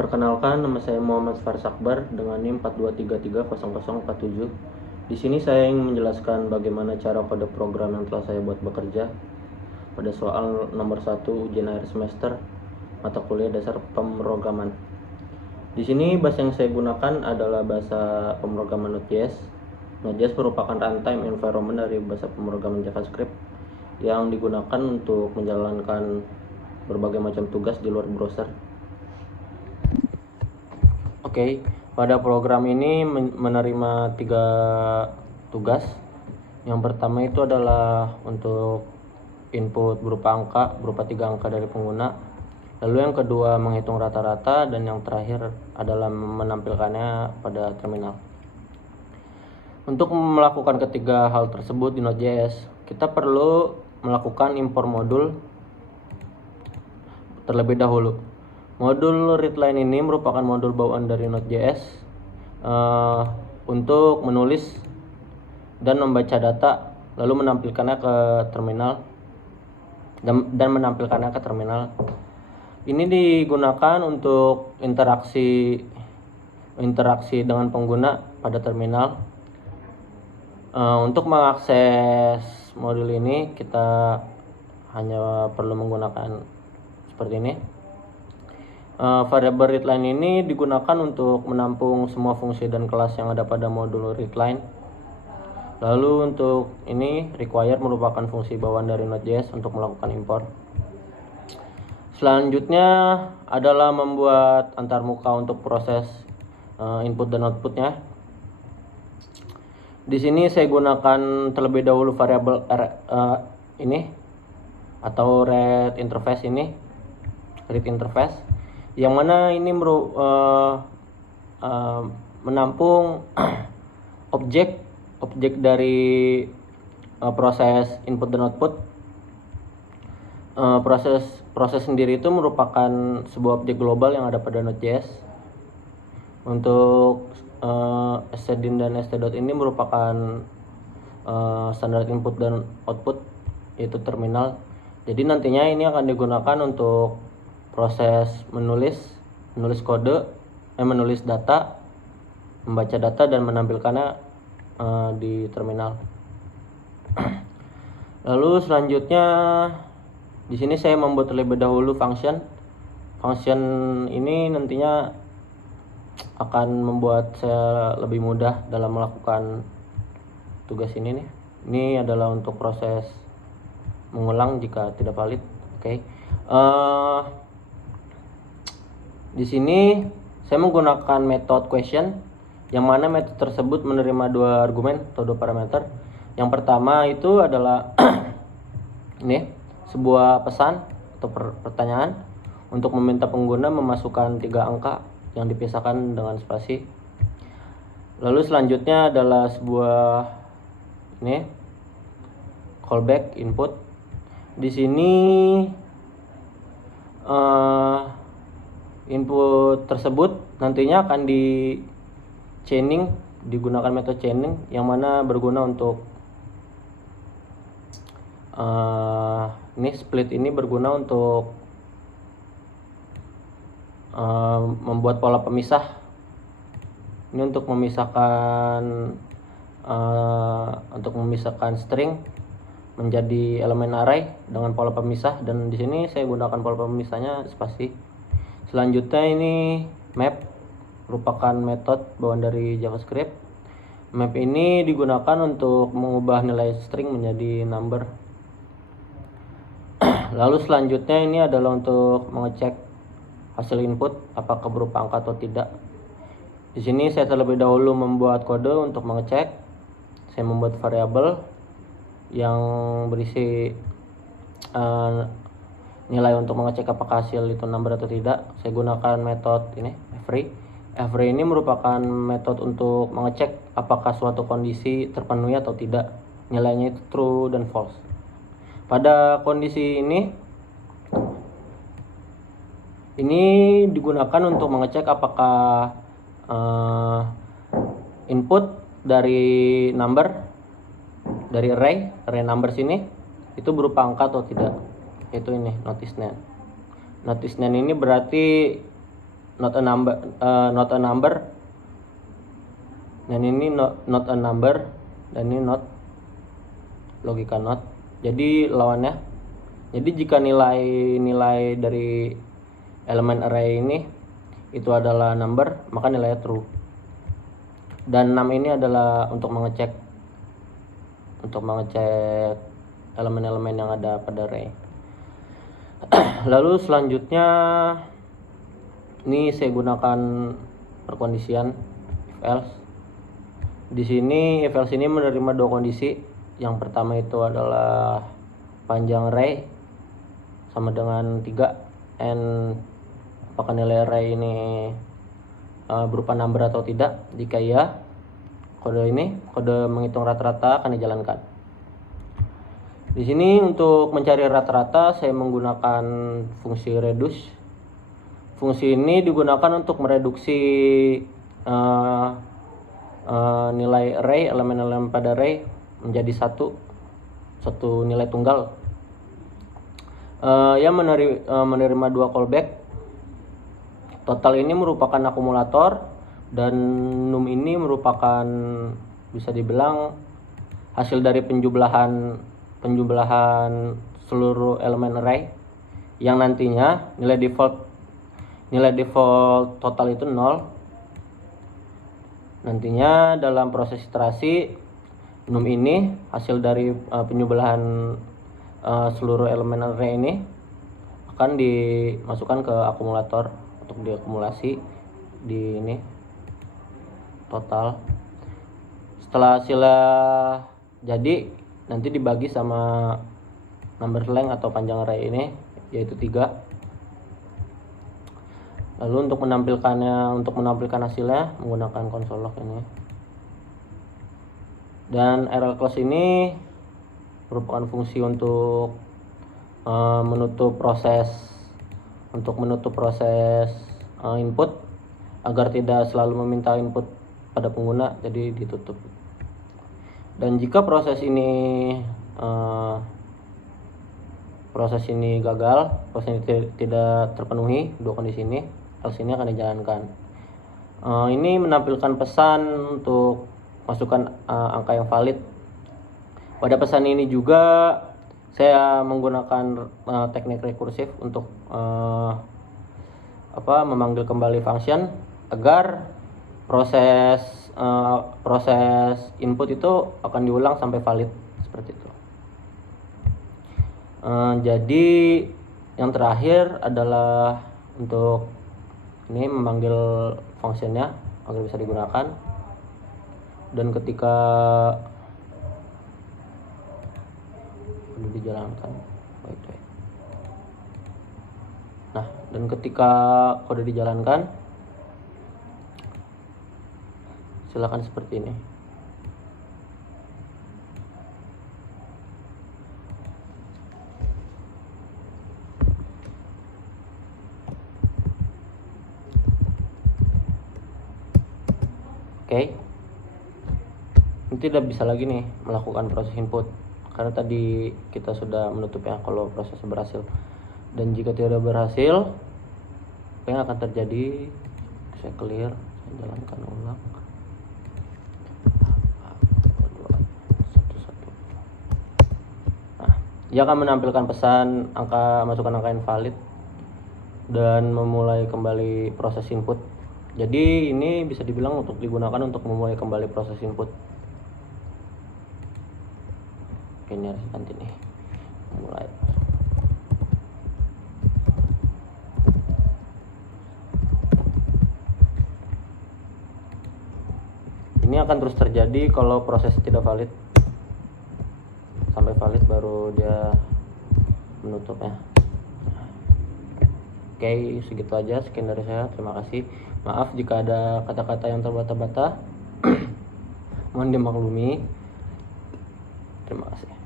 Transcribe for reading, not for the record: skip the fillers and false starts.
Perkenalkan, nama saya Muhammad Faris Akbar dengan NIM 42330047. Di sini saya ingin menjelaskan bagaimana cara kode program yang telah saya buat bekerja pada soal nomor 1 ujian akhir semester mata kuliah dasar pemrograman. Di sini bahasa yang saya gunakan adalah bahasa pemrograman Node.js. Node.js merupakan runtime environment dari bahasa pemrograman JavaScript yang digunakan untuk menjalankan berbagai macam tugas di luar browser. Oke, pada program ini menerima 3 tugas. Yang pertama itu adalah untuk input berupa angka, berupa 3 angka dari pengguna. Lalu yang kedua menghitung rata-rata, dan yang terakhir adalah menampilkannya pada terminal. Untuk melakukan ketiga hal tersebut di Node.js, kita perlu melakukan import modul terlebih dahulu. Modul readline ini merupakan modul bawaan dari Node.js untuk menulis dan membaca data, lalu menampilkannya ke terminal dan menampilkannya ke terminal. Ini digunakan untuk interaksi dengan pengguna pada terminal. Untuk mengakses modul ini kita hanya perlu menggunakan seperti ini. Variabel readline ini digunakan untuk menampung semua fungsi dan kelas yang ada pada modul readline. Lalu untuk ini require merupakan fungsi bawaan dari Node.js untuk melakukan import. Selanjutnya adalah membuat antarmuka untuk proses input dan outputnya. Di sini saya gunakan terlebih dahulu variabel ini atau read interface yang mana ini menampung objek dari proses input dan output. Proses sendiri itu merupakan sebuah objek global yang ada pada Node.js. Untuk stdin dan st.out ini merupakan standar input dan output, yaitu terminal. Jadi nantinya ini akan digunakan untuk proses menulis kode, menulis data, membaca data dan menampilkannya di terminal. Lalu selanjutnya di sini saya membuat terlebih dahulu function. Function ini nantinya akan membuat saya lebih mudah dalam melakukan tugas ini nih. Ini adalah untuk proses mengulang jika tidak valid. Oke. Di sini saya menggunakan method question, yang mana metode tersebut menerima 2 argumen atau 2 parameter. Yang pertama itu adalah ini sebuah pesan atau pertanyaan untuk meminta pengguna memasukkan 3 angka yang dipisahkan dengan spasi. Lalu selanjutnya adalah sebuah ini callback input. Di sini input tersebut nantinya akan di chaining, digunakan metode chaining yang mana berguna untuk ini split ini berguna untuk membuat pola pemisah. Ini untuk memisahkan string menjadi elemen array dengan pola pemisah, dan di sini saya gunakan pola pemisahnya spasi. Selanjutnya ini map, merupakan metode bawaan dari JavaScript. Map ini digunakan untuk mengubah nilai string menjadi number. Lalu selanjutnya ini adalah untuk mengecek hasil input apakah berupa angka atau tidak. Di sini saya terlebih dahulu membuat kode untuk mengecek. Saya membuat variabel yang berisi nilai untuk mengecek apakah hasil itu number atau tidak. Saya gunakan metode ini every. Every ini merupakan metode untuk mengecek apakah suatu kondisi terpenuhi atau tidak. Nilainya itu true dan false. Pada kondisi ini digunakan untuk mengecek apakah input dari number dari array numbers ini itu berupa angka atau tidak. Itu ini notice name. Notice name ini berarti not a number, dan ini not a number, dan ini not, logika not. Jadi lawannya, jadi jika nilai dari elemen array ini itu adalah number, maka nilainya true. Dan 6 ini adalah untuk mengecek elemen-elemen yang ada pada array. Lalu selanjutnya ini saya gunakan perkondisian if else. Di sini if else ini menerima dua kondisi. Yang pertama itu adalah panjang array sama dengan 3, and apakah nilai array ini berupa number atau tidak. Jika iya, kode menghitung rata-rata akan dijalankan. Di sini untuk mencari rata-rata saya menggunakan fungsi reduce. Fungsi ini digunakan untuk mereduksi nilai array, elemen-elemen pada array menjadi satu nilai tunggal. Yang menerima 2 callback. Total ini merupakan akumulator, dan num ini merupakan, bisa dibilang, hasil dari penjumlahan seluruh elemen array, yang nantinya nilai default total itu 0. Nantinya dalam proses iterasi, num ini hasil dari penjumlahan seluruh elemen array ini akan dimasukkan ke akumulator untuk diakumulasi di ini total. Setelah hasilnya jadi, nanti dibagi sama number length atau panjang array ini, yaitu 3. Lalu untuk menampilkan hasilnya menggunakan console log ini. Dan array close ini merupakan fungsi untuk menutup proses input agar tidak selalu meminta input pada pengguna, jadi ditutup. Dan jika proses ini gagal, proses ini tidak terpenuhi dua kondisi ini, else ini akan dijalankan. Ini menampilkan pesan untuk masukkan angka yang valid. Pada pesan ini juga saya menggunakan teknik rekursif untuk memanggil kembali function agar proses input itu akan diulang sampai valid, seperti itu. Jadi yang terakhir adalah untuk ini memanggil functionnya agar bisa digunakan, dan ketika dijalankan, dan ketika kode dijalankan, silakan seperti ini. Oke. Ini tidak bisa lagi nih melakukan proses input karena tadi kita sudah menutupnya kalau proses berhasil. Dan jika tidak berhasil, apa yang akan terjadi? Saya clear, saya jalankan ulang. Dia akan menampilkan pesan masukkan angka invalid dan memulai kembali proses input. Jadi ini bisa dibilang untuk digunakan untuk memulai kembali proses input. Oke, ini harus ganti nih. Mulai. Ini akan terus terjadi kalau proses tidak valid. Sampai valid baru dia menutupnya. Oke, segitu aja. Sekian dari saya. Terima kasih. Maaf jika ada kata-kata yang terbata-bata. Mohon dimaklumi. Terima kasih.